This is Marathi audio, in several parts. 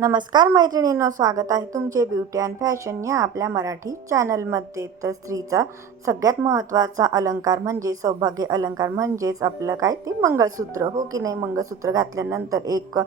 नमस्कार मैत्रिणींनो स्वागत आहे तुमचे ब्युटी अँड फॅशन या आपल्या मराठी चॅनलमध्ये तर स्त्रीचा सगळ्यात महत्त्वाचा अलंकार म्हणजे सौभाग्य. अलंकार म्हणजेच आपलं काय? ते मंगळसूत्र. हो की नाही? मंगळसूत्र घातल्यानंतर एक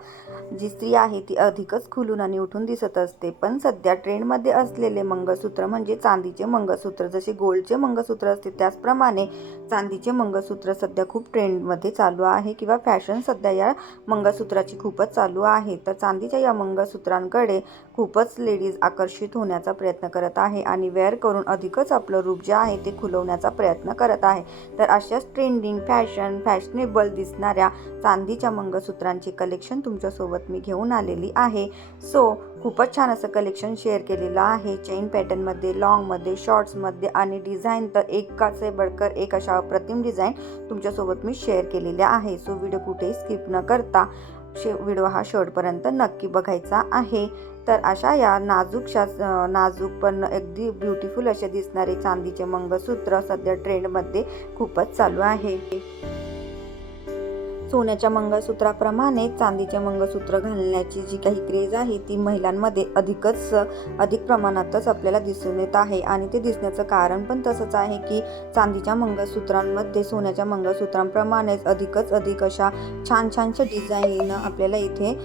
जी स्त्री आहे ती अधिकच खुलून आणि उठून दिसत असते. पण सध्या ट्रेंडमध्ये असलेले मंगळसूत्र म्हणजे चांदीचे मंगळसूत्र. जसे गोल्डचे मंगळसूत्र असते त्याचप्रमाणे चांदीचे मंगळसूत्र सध्या खूप ट्रेंडमध्ये चालू आहे किंवा फॅशन सध्या या मंगळसूत्राची खूपच चालू आहे. तर चांदीच्या या मंगळसूत्रांकडे खूपच लेडीज आकर्षित होण्याचा प्रयत्न करत आहे आणि वेअर करून अधिकच आपलं रूप जे आहे ते खुलवण्याचा प्रयत्न करत आहे. तर अशाच ट्रेंडिंग फॅशन फॅशनेबल दिसणाऱ्या चांदीच्या मंगळसूत्रांचे कलेक्शन तुमच्यासोबत मी घेऊन आलेली आहे. सो खूपच छान असं कलेक्शन शेअर केलेलं आहे. चेन पॅटर्नमध्ये लॉंगमध्ये शॉर्ट्समध्ये आणि डिझाईन तर एकाचे बडकर एक अशा अप्रतिम डिझाईन तुमच्यासोबत मी शेअर केलेल्या आहे. सो व्हिडिओ कुठेही स्किप न करता शे व्हिडिओ हा शेवटपर्यंत नक्की बघायचा आहे. तर अशा या नाजूकशा नाजूक पण अगदी ब्युटिफुल असे दिसणारे चांदीचे मंगळसूत्र सध्या ट्रेंडमध्ये खूपच चालू आहे. सोन्याच्या मंगळसूत्राप्रमाणे चांदीचे मंगळसूत्र घालण्याची जी काही क्रेज आहे ती महिलांमध्ये अधिकच अधिक प्रमाणातच आपल्याला दिसून येत आहे. आणि ते दिसण्याचं कारण पण तसंच आहे की चांदीच्या मंगळसूत्रांमध्ये सोन्याच्या मंगळसूत्रांप्रमाणेच अधिकच अधिक अशा छान छानशा डिझाईन आपल्याला इथे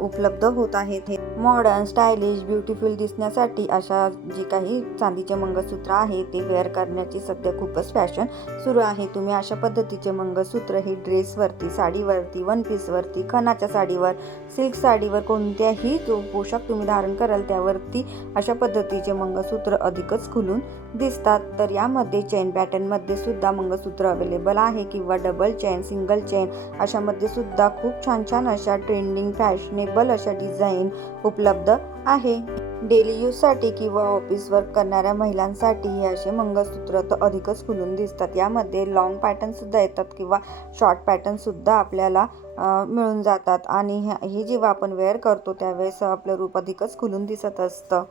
उपलब्ध होत आहेत. मॉडर्न स्टायलिश ब्युटिफुल दिसण्यासाठी अशा जी काही चांदीचे मंगळसूत्र आहे ते वेअर करण्याची सध्या खूपच फॅशन सुरू आहे. तुम्ही अशा पद्धतीचे मंगळसूत्र हे ड्रेसवरती साडीवरती वन पीसवरती खणाच्या साडीवर सिल्क साडीवर कोणत्याही जो पोशाख तुम्ही धारण कराल त्यावरती अशा पद्धतीचे मंगळसूत्र अधिकच खुलून दिसतात. तर यामध्ये चेन पॅटर्नमध्ये सुद्धा मंगळसूत्र अवेलेबल आहे किंवा डबल चेन सिंगल चेन अशामध्ये सुद्धा खूप छान छान अशा ट्रेंडिंग फॅशनेबल अशा डिझाईन उपलब्ध आहे. डेली यूजसाठी किंवा ऑफिस वर्क करणाऱ्या महिलांसाठी हे असे मंगळसूत्र तर अधिकच खुलून दिसतात. यामध्ये लॉंग पॅटर्न सुद्धा येतात किंवा शॉर्ट पॅटर्न सुद्धा आपल्याला मिळून जातात. आणि ह्या- ही जेव्हा आपण वेअर करतो त्यावेळेस आपलं रूप अधिकच खुलून दिसत असतं.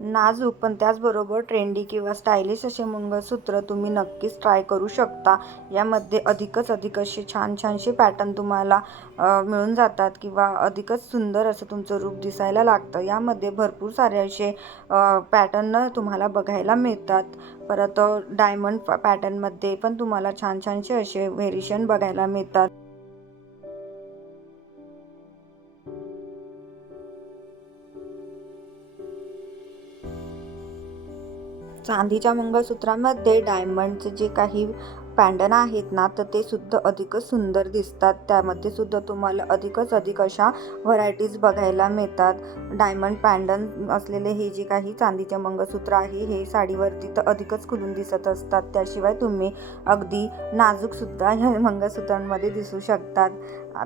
नाजूक पण त्याचबरोबर ट्रेंडी किंवा स्टायलिश असे मंगळसूत्र तुम्ही नक्कीच ट्राय करू शकता. यामध्ये अधिकच अधिक असे छान छानसे पॅटर्न तुम्हाला मिळून जातात किंवा अधिकच सुंदर असं तुमचं रूप दिसायला लागतं. यामध्ये भरपूर सारे असे पॅटर्न तुम्हाला बघायला मिळतात. परत डायमंड पॅटर्नमध्ये पण तुम्हाला छान छानसे असे व्हेरिएशन बघायला मिळतात. चांदीच्या मंगळसूत्रामध्ये डायमंडचे जे काही पॅन्डन आहेत ना तर ते सुद्धा अधिकच सुंदर दिसतात. त्यामध्ये सुद्धा तुम्हाला अधिकच अधिक अशा व्हरायटीज बघायला मिळतात. डायमंड पॅन्डन असलेले हे जे काही चांदीचे मंगळसूत्र आहे हे साडीवरती तर अधिकच खुलून दिसत असतात. त्याशिवाय तुम्ही अगदी नाजूकसुद्धा ह्या मंगळसूत्रांमध्ये दिसू शकतात.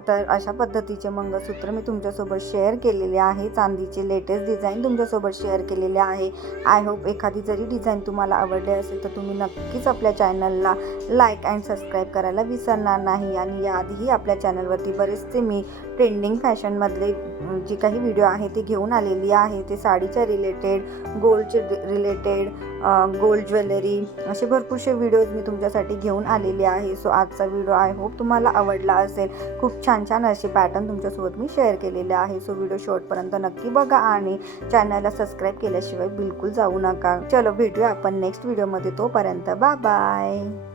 तर अशा पद्धतीचे मंगळसूत्र मी तुमच्यासोबत शेअर केलेले आहे. चांदीचे लेटेस्ट डिझाईन तुमच्यासोबत शेअर केलेले आहे. आय होप एखादी जरी डिझाईन तुम्हाला आवडली असेल तर तुम्ही नक्कीच आपल्या चॅनलला ला लाईक अँड सबस्क्राईब करायला विसरणार नाही. आणि याआधीही आपल्या चॅनलवरती बरेचसे मी ट्रेंडिंग फॅशनमधले जे काही व्हिडिओ आहे ते घेऊन आलेली आहे. ते साडीच्या रिलेटेड गोल्डचे रिलेटेड गोल्ड ज्वेलरी असे भरपूरसे व्हिडिओज मी तुमच्यासाठी घेऊन आलेले आहे. सो आजचा व्हिडिओ आय होप तुम्हाला आवडला असेल. खूप छान छान असे पॅटर्न तुमच्यासोबत मी शेअर केलेले आहे. सो व्हिडिओ शेवटपर्यंत नक्की बघा आणि चॅनलला सबस्क्राईब केल्याशिवाय बिलकुल जाऊ नका. चलो भेटूया आपण नेक्स्ट व्हिडिओमध्ये. तोपर्यंत बाय बाय.